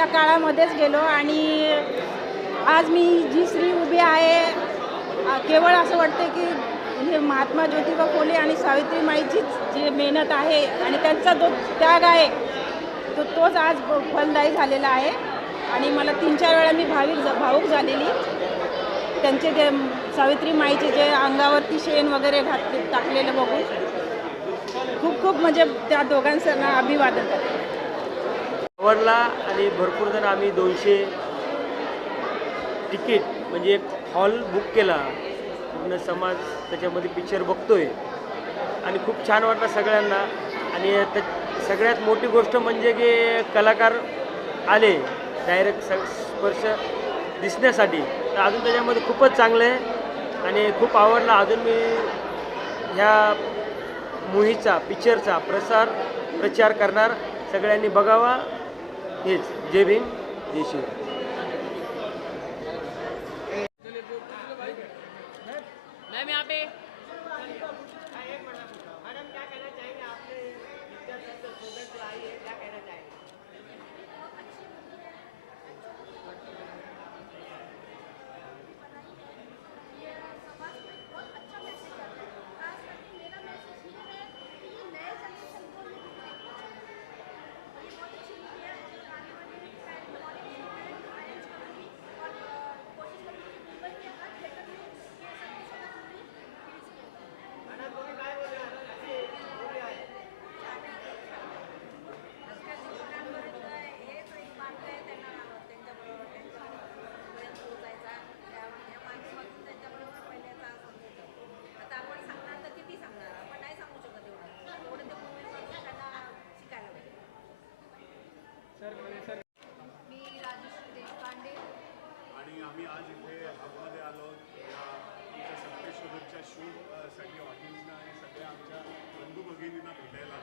त्या काळामध्येच गेलो आणि आज मी जी स्त्री उभी आहे केवळ असं वाटते की हे महात्मा ज्योतिबा फुले आणि सावित्रीमाईचीच जी मेहनत आहे आणि त्यांचा जो त्याग आहे तोच आज फलदायी झालेला आहे. आणि मला 3-4 वेळा मी भावूक झालेली. त्यांचे जे सावित्रीमाईचे जे अंगावरती शेण वगैरे टाकलेलं बघून खूप खूप म्हणजे त्या दोघांना अभिवादन करते. आवडला आणि भरपूर जण आम्ही 200 तिकीट म्हणजे एक हॉल बुक केला. पूर्ण समाज त्याच्यामध्ये पिक्चर बघतोय आणि खूप छान वाटलं सगळ्यांना. आणि सगळ्यात मोठी गोष्ट म्हणजे की कलाकार आले डायरेक्ट स्पर्श दिसण्यासाठी, तर अजून त्याच्यामध्ये खूपच चांगलं आहे आणि खूप आवडला. अजून मी ह्या मूव्हीचा पिक्चरचा प्रचार करणार. सगळ्यांनी बघावा. हेच. जय भीम, जय शिव. मैम यहाँ पे आणि आम्ही आज इथे हबमध्ये आलो या आमच्या संकेश्वरच्या शूसाठी ऑडियन्सना आणि सगळ्या आमच्या बंधू भगिनींना भेटायला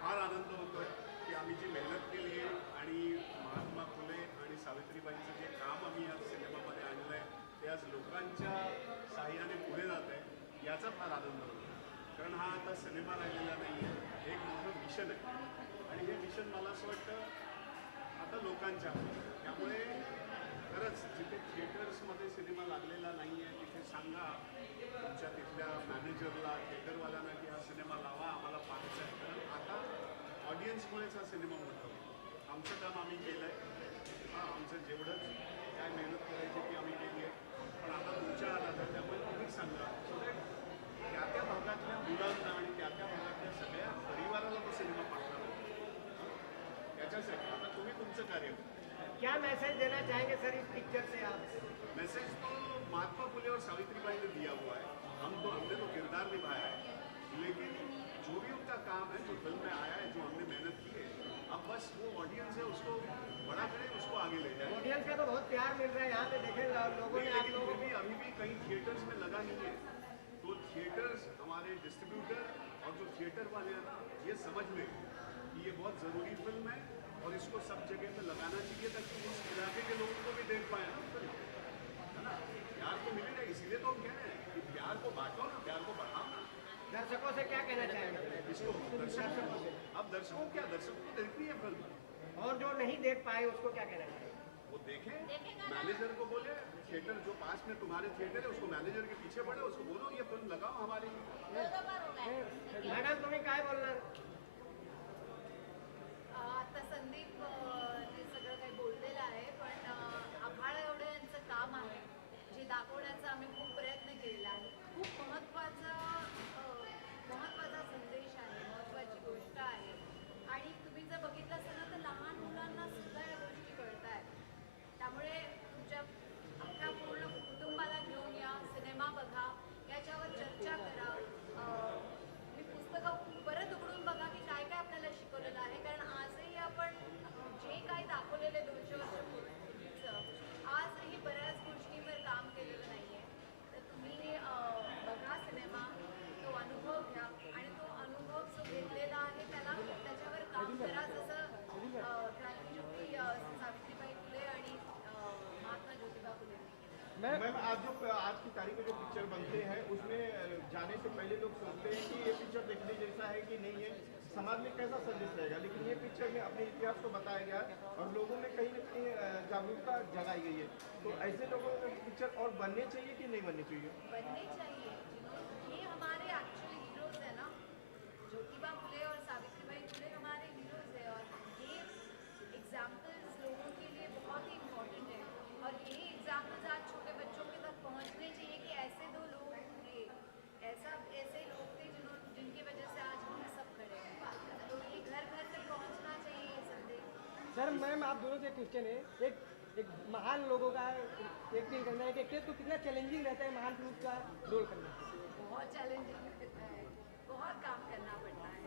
फार आनंद होतो आहे की आम्ही जी मेहनत केली आहे आणि महात्मा फुले आणि सावित्रीबाईंचं जे काम आम्ही या सिनेमामध्ये आणलं आहे ते आज लोकांच्या साह्याने पुढे जात आहे याचा फार आनंद होतो. कारण हा आता सिनेमा राहिलेला नाही आहे, एक मोठं मिशन आहे आणि हे मिशन मला असं वाटतं आता लोकांच्या. त्यामुळे खरंच जिथे थिएटर्समध्ये सिनेमा लागलेला नाही आहे तिथे सांगा तुमच्या तिथल्या मॅनेजरला, थिएटरवाल्यांना की हा सिनेमा लावा, आम्हाला पाहायचा आहे. कारण आता ऑडियन्समुळेच हा सिनेमा मोठा होतो. आमचं काम आम्ही केलं आहे, आमचं जेवढंच काय मेहनत करायची ती आम्ही केली आहे, पण आता तुमच्या हातात आहे. त्यामुळे तुम्हीच सांगा त्या त्या भागातल्या मुलांना आणि त्या त्या भागातल्या सगळ्या परिवाराला तो सिनेमा पाहणार याच्यासाठी आता तुम्ही तुमचं कार्य करा. क्या मैसेज देना चाहेंगे सर इस पिक्चर से आप? मैसेज तो महात्मा फुले और सावित्रीबाई ने दिया हुआ है. हमने तो किरदार निभाया है, लेकिन जो भी उनका काम है जो फिल्म में आया है, जो हमने मेहनत की है, अब बस वो ऑडियंस है उसको बड़ा करें, उसको आगे ले जाए. ऑडियंस का तो बहुत प्यार मिल रहा है यहाँ पे, देखे लोगों ने आप लोगों भी अभी भी कहीं थिएटर्स में लगा नहीं है. तो थिएटर्स हमारे डिस्ट्रीब्यूटर और जो थिएटर वाले हैं ना ये समझ लें कि ये बहुत ज़रूरी फिल्म है और इसको सब जगह पे लगाना चाहिए ताकि उस इलाके के लोगों को भी देख पाए ना, है ना. प्यार तो मिलेगा, इसीलिए तो हम कह रहे हैं कि प्यार को बांटो ना, प्यार को बढ़ाओ ना. दर्शकों से क्या कहना चाहेंगे? इसको दर्शकों से अब दर्शकों को देखनी है फिल्म, और जो नहीं देख पाए उसको क्या कहना चाहेंगे? वो देखें. मैनेजर को बोले थिएटर जो पास में तुम्हारे थिएटर है उसको मैनेजर के पीछे पड़े, उसको बोलो ये फिल्म लगाओ हमारी. मॅडम तुम्ही काय बोलणार? आता संदीप ने सगळं काही बोललेलं आहे, पण आभाळ एवढं यांचं काम आहे जे दाखवण्याचा आम्ही खूप प्रयत्न केलेला आहे. खूप महत्त्वाचा संदेश आहे, महत्त्वाची गोष्ट आहे. आणि तुम्ही जर बघितलं असेल ना तर लहान मुलांना सुद्धा या गोष्टी कळत आहेत. त्यामुळे तुमच्या अख्ख्या पूर्ण कुटुंबाला घेऊन या, सिनेमा बघा, याच्यावर चर्चा करा. मी पुस्तकं परत उघडून बघा की काय काय आपल्याला शिकवलेलं आहे. कारण आजही आपण जे काही दाखवलेले 200 वर्षापूर्वीचं आजही बऱ्याच गोष्टींवर काम केलेलं नाही आहे. तर तुम्ही बघा सिनेमा, तो अनुभव घ्या आणि तो अनुभव जो घेतलेला आहे त्याच्यावर काम करा. जसं क्रांतिज्योती सावित्रीबाई फुले आणि महात्मा ज्योतिबा फुले. मैम आज की तारीख में जो पिक्चर बनते हैं उसमें जाने से पहले लोग सोचते हैं कि ये पिक्चर देखने जैसा है कि नहीं है. समाज में कैसा संदेश रहेगा, लेकिन ये पिक्चर में अपने इतिहास को बताया गया है और लोगों में कहीं ना कहीं जागरूकता जगाई गई है। तो ऐसे लोगों को पिक्चर और बनने चाहिए कि नहीं बनने चाहिए? बनने चाहिए। ये हमारे एक्चुअली हीरोज है ना, ज्योतिबा फुले और सावित्रीबाई फुले हमारे हीरोज है, और ये एग्जाम्पल्स लोगों के लिए बहुत ही इम्पोर्टेंट है, और यही एग्जाम्पल्स आज छोटे बच्चों के तक पहुंचने चाहिए कि ऐसे दो लोग थे, ऐसे लोग थे जिनकी वजह से आज हम सब खड़े हैं। तो ये घर घर तक पहुंचना चाहिए ये संदेश। सर मैम आप दोनों से क्वेश्चन है, एक महान लोगों का एक्टिंग करना है, एक एक्टर को कितना चैलेंजिंग रहता है महान पुरुष का रोल करना? बहुत चैलेंजिंग रहता है, बहुत काम करना पड़ता है।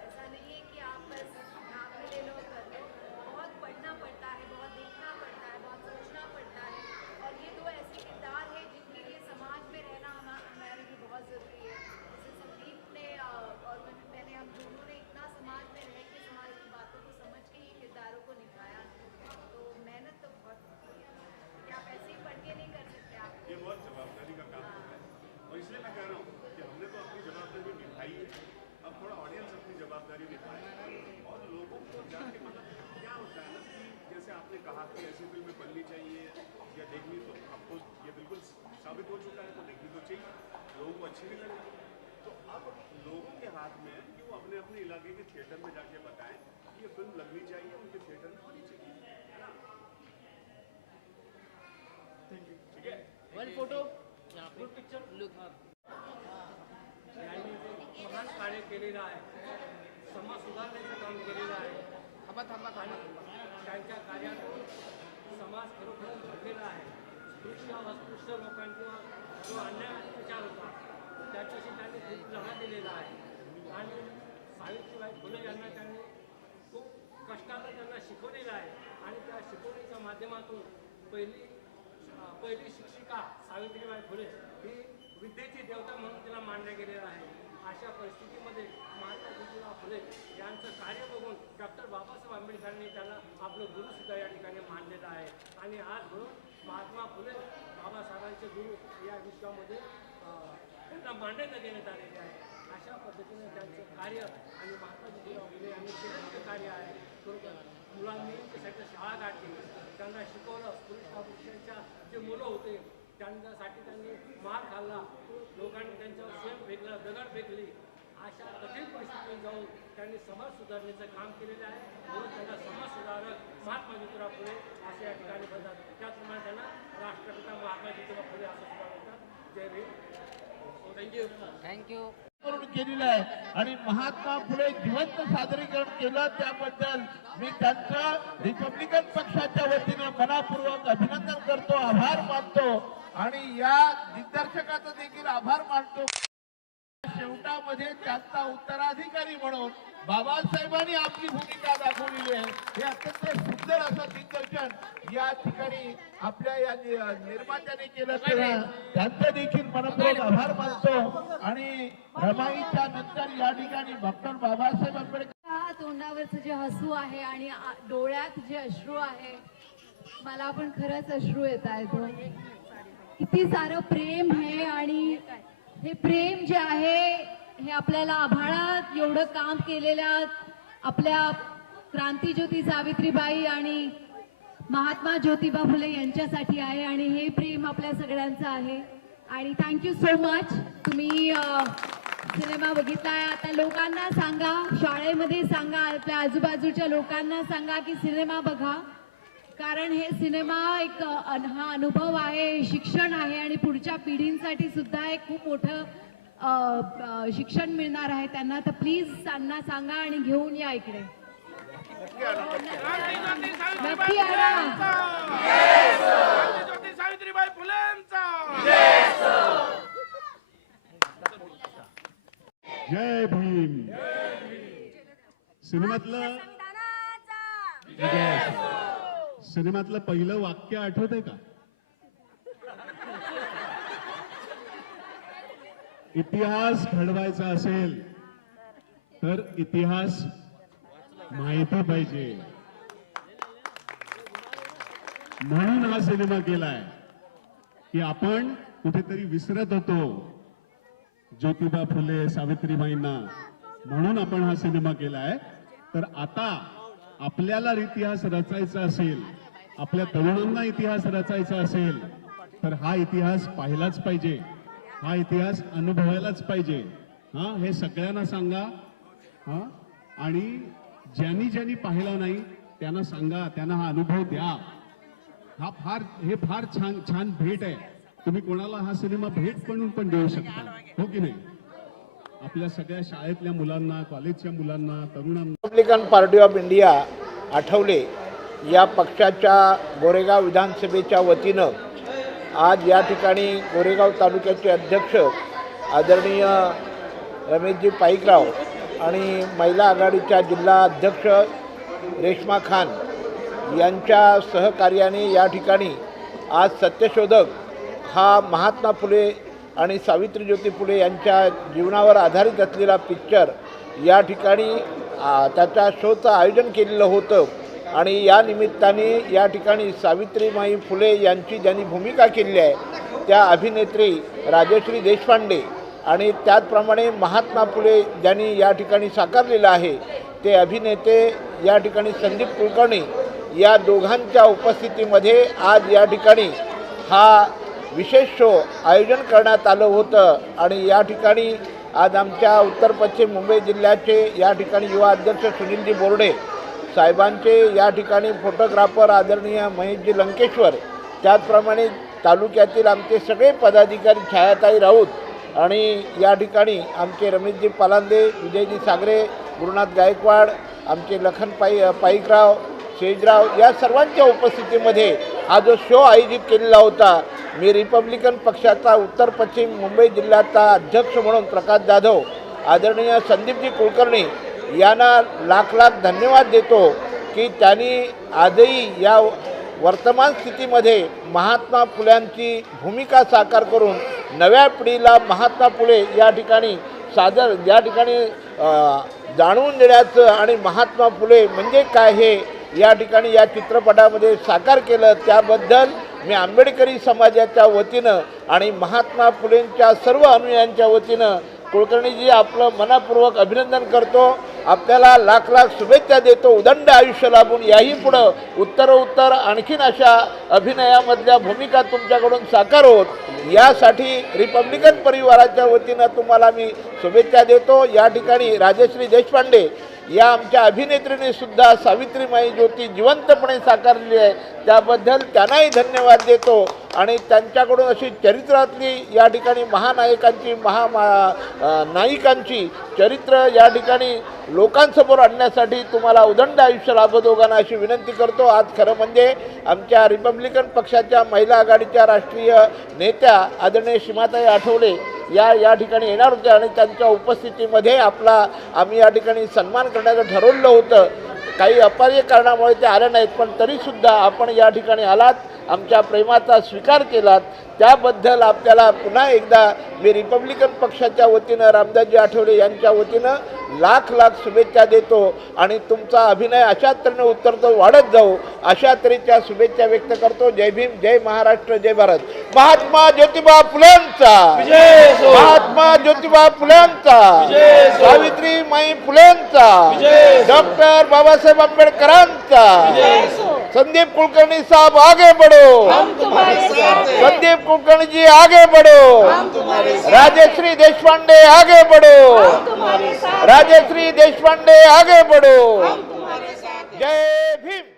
ऐसा नहीं है कि आप बस नाम में ले लो कर लो, बहुत पढ़ना पड़ता है, बहुत देखना पड़ता है, बहुत सोचना पड़ता है, और ये दो ऐसे किरदार हैं जिनके लिए समाज में रहना हमारे लिए बहुत ज़रूरी है। जैसे संदीप ने और मैंने, हम दोनों ने इतना समाज में रह के समाज की बातों को समझ के ये किरदारों को निभाया, तो मेहनत तो बहुत होती है कि आप ऐसे ही पढ़ के नहीं कर सकते आप। ये बहुत जवाबदारी का काम होता है, और इसलिए मैं कह रहा हूँ कि हमने तो अपनी जवाबदारी निभाई है, अब थोड़ा ऑडियंस अपनी जवाबदारी निभाए और लोगों को जाके, मतलब क्या होता है ना कि जैसे आपने कहा कि ऐसी फिल्में बननी चाहिए या देखनी, तो आपको ये बिल्कुल साबित हो चुका है, तो देखनी तो चाहिए, लोगों को अच्छी भी लगेगी। तो अब लोगों के हाथ में है कि वो अपने अपने इलाके के थिएटर में जाके बताएं कि ये फिल्म लगनी चाहिए, उनके थिएटर में होनी चाहिए, है ना? ठीक है। वन फोटो यहाँ पे पिक्चर लुक। यांनी महान कार्य केलेलं आहे, समाज सुधारण्याचं काम केलेलं आहे आणि त्यांच्या कार्यातून समाज खरोखरच घडलेला आहे। स्पृश्य अस्पृश्य लोकांचा जो अन्याय अत्याचार होता त्याच्याशी त्यांनी खूप लढा दिलेला आहे, आणि सावित्रीबाई फुले यांना त्यांनी खूप कष्टानं त्यांना शिकवलेलं आहे, आणि त्या शिकवणीच्या माध्यमातून पहिली शिक्षिका सावित्रीबाई फुले ही विद्येची देवता म्हणून तिला मानलं गेलेलं आहे। अशा परिस्थितीमध्ये महात्मा ज्योतिबा फुले यांचं कार्य बघून डॉक्टर बाबासाहेब आंबेडकरांनी त्याला आपलं गुरुसुद्धा या ठिकाणी मानलेलं आहे, आणि आज म्हणून महात्मा फुले बाबासाहेबांचे गुरु या विश्वामध्ये त्यांना मान्यता देण्यात आलेली आहे। अशा पद्धतीने त्यांचं कार्य आणि महात्मा ज्योतिबा फुले यांनी केलेलं कार्य आहे। बरोबर मुलांनी त्यासाठी शाळा काढली, त्यांना शिकवलं, पुरुषांच्या जे मुलं होते त्यांच्यासाठी त्यांनी मार खाल्ला, लोकांनी त्यांच्यावर शेण फेकलं, दगड फेकली, अशा कठीण परिस्थितीत जाऊन त्यांनी समाज सुधारण्याचं काम केलेलं आहे, म्हणून त्यांना समाज सुधारक महात्मा ज्योतिबा फुले असे या ठिकाणी म्हणतात। त्याचप्रमाणे त्यांना राष्ट्रपिता महात्मा ज्योतिबा फुले असं सुद्धा म्हणतात। जय भीम। थँक्यू। करून केलेलं आहे, आणि महात्मा फुले जिवंत सादरीकरण केलं त्याबद्दल मी त्यांचं रिपब्लिकन पक्षाच्या वतीने मनापूर्वक अभिनंदन करतो, आभार मानतो, आणि या दिग्दर्शकाचा देखील आभार मानतो। शेवटामध्ये त्यांचा उत्तराधिकारी म्हणून बाबासाहेबांनी आपली भूमिका दाखवलेली आहे। हे अत्यंत सुंदर असं दिग्दर्शन या ठिकाणी आपल्या या निर्मात्याने केलं, त्यांचा देखील मनपूर्वक आभार मानतो। आणि रमाईच्या नंतर या ठिकाणी डॉक्टर बाबासाहेब आंबेडकर तोंडावरचं जे हसू आहे आणि डोळ्यात जे अश्रू आहे, मला पण खरंच अश्रू येत आहेत। किती सारं प्रेम आहे, आणि हे प्रेम जे आहे हे आपल्याला आभाळात एवढं काम केलेल्या आपल्या क्रांतीज्योती सावित्रीबाई आणि महात्मा ज्योतिबा फुले यांच्यासाठी आहे, आणि हे प्रेम आपल्या सगळ्यांचं आहे। आणि थँक्यू सो मच, तुम्ही सिनेमा बघितलाय। आता लोकांना सांगा, शाळेमध्ये सांगा, आपल्या आजूबाजूच्या लोकांना सांगा की सिनेमा बघा, कारण हे सिनेमा एक हा अनुभव आहे, शिक्षण आहे, आणि पुढच्या पिढींसाठी सुद्धा एक खूप मोठं शिक्षण मिळणार आहे त्यांना। तर प्लीज त्यांना सांगा आणि घेऊन या इकडे, नक्की आणा। सावित्रीबाई फुलेंचा जय भीम। सिनेमातलं पहिलं वाक्य आठवतंय का? इतिहास घडवायचा असेल तर इतिहास माहिती पाहिजे, म्हणून हा सिनेमा केलाय की आपण कुठेतरी विसरत होतो ज्योतिबा फुले सावित्रीबाईंना, म्हणून आपण हा सिनेमा केलाय. तर आता आपल्याला इतिहास रचायचा असेल, आपल्या तरुणांना इतिहास रचायचा असेल, तर हा इतिहास पाहिलाच पाहिजे, हा इतिहास अनुभवायलाच पाहिजे. हा, हे सगळ्यांना सांगा. हा, आणि ज्यांनी पाहिला नाही त्यांना सांगा, त्यांना हा अनुभव द्या. हे फार छान भेट आहे. तुम्ही कोणाला हा सिनेमा भेट म्हणून पण देऊ शकता, हो की नाही? आपल्या सगळ्या शाळेतल्या मुलांना, कॉलेजच्या मुलांना, तरुणांना. Republican party of India Athawale या पक्षाच्या गोरेगाव विधानसभेच्या वतीनं आज या ठिकाणी गोरेगाव तालुक्याचे अध्यक्ष आदरणीय रमेशजी पाईकराव आणि महिला आघाडीच्या जिल्हा अध्यक्ष रेश्मा खान यांच्या सहकार्याने या ठिकाणी आज सत्यशोधक हा महात्मा फुले आणि सावित्री ज्योती फुले यांच्या जीवनावर आधारित असलेला पिक्चर या ठिकाणी त्याच्या शोचं आयोजन केलेलं होतं. आणि या निमित्ताने या ठिकाणी सावित्रीबाई फुले यांची ज्यांनी भूमिका केली आहे त्या अभिनेत्री राजश्री देशपांडे आणि त्याचप्रमाणे महात्मा फुले ज्यांनी या ठिकाणी साकारलेलं आहे ते अभिनेते या ठिकाणी संदीप कुलकर्णी या दोघांच्या उपस्थितीमध्ये आज या ठिकाणी हा विशेष शो आयोजन करण्यात आलं होतं. आणि या ठिकाणी आज आमच्या उत्तर पश्चिम मुंबई जिल्ह्याचे या ठिकाणी युवा अध्यक्ष सुनीलजी बोर्डे साहेबांचे या ठिकाणी फोटोग्राफर आदरणीय महेशजी लंकेश्वर, त्याचप्रमाणे तालुक्यातील आमचे सगळे पदाधिकारी छायाताई राऊत आणि या ठिकाणी आमचे रमेशजी पालांदे, विजयजी सागरे, गुरुनाथ गायकवाड, आमचे लखन पाईकराव, शेजराव या सर्वांच्या उपस्थितीमध्ये हा जो शो आयोजित केलेला होता. मी रिपब्लिकन पक्षाचा उत्तर पश्चिम मुंबई जिल्ह्याचा अध्यक्ष म्हणून प्रकाश जाधव आदरणीय संदीपजी कुलकर्णी यांना लाख धन्यवाद देतो की त्यांनी आजही या वर्तमान स्थितीमध्ये महात्मा फुल्यांची भूमिका साकार करून नव्या पिढीला महात्मा फुले या ठिकाणी या ठिकाणी जाणून देण्याचं आणि महात्मा फुले म्हणजे काय हे या ठिकाणी या चित्रपटामध्ये साकार केलं. त्याबद्दल मी आंबेडकरी समाजाच्या वतीनं आणि महात्मा फुलेंच्या सर्व अनुयायांच्या वतीनं कुलकर्णीजी आपलं मनापूर्वक अभिनंदन करतो. आपल्याला लाख शुभेच्छा देतो. उदंड आयुष्य लाभून याही पुढं उत्तरोत्तर आणखीन अशा अभिनयामधल्या भूमिका तुमच्याकडून साकार होत यासाठी रिपब्लिकन परिवाराच्या वतीनं तुम्हाला मी शुभेच्छा देतो. या ठिकाणी राजश्री देशपांडे या आमच्या अभिनेत्रीने सुद्धा सावित्रीबाई ज्योती जिवंतपणे साकारली आहे, त्याबद्दल त्यांनाही धन्यवाद देतो. आणि त्यांच्याकडून अशी चरित्रातली या ठिकाणी महानायकांची नायिकांची चरित्र या ठिकाणी लोकांसमोर आणण्यासाठी तुम्हाला उदंड आयुष्य लाभो दोघांना अशी विनंती करतो. आज खरं म्हणजे आमच्या रिपब्लिकन पक्षाच्या महिला आघाडीच्या राष्ट्रीय नेत्या आदरणीय सीमाताई आठवले या ठिकाणी येणार होत्या आणि त्यांच्या उपस्थितीमध्ये आम्ही या ठिकाणी सन्मान करण्याचं ठरवलं होतं. काही अपार्य कारणामुळे ते आले नाहीत, पण तरीसुद्धा आपण या ठिकाणी आलात, आमच्या प्रेमाचा स्वीकार केलात, त्याबद्दल आपल्याला पुन्हा एकदा मी रिपब्लिकन पक्षाच्या वतीनं रामदासजी आठवले यांच्या वतीनं लाख शुभेच्छा देतो. आणि तुमचा अभिनय अशा तऱ्हेने उत्तरोत्तर वाढत जाऊ अशा तऱ्हेच्या शुभेच्छा व्यक्त करतो. जय भीम, जय महाराष्ट्र, जय भारत. महात्मा ज्योतिबा फुलेंचा, महात्मा ज्योतिबा फुलेंचा, सावित्रीबाई फुलेंचा, डॉक्टर बाबासाहेब आंबेडकरांचा. संदीप कुलकर्णी साहब आगे बढ़ो, संदीप कुलकर्णी जी आगे बढ़ो, राजश्री देशपांडे आगे बढ़ो, राजश्री देशपांडे आगे बढ़ो. जय भीम.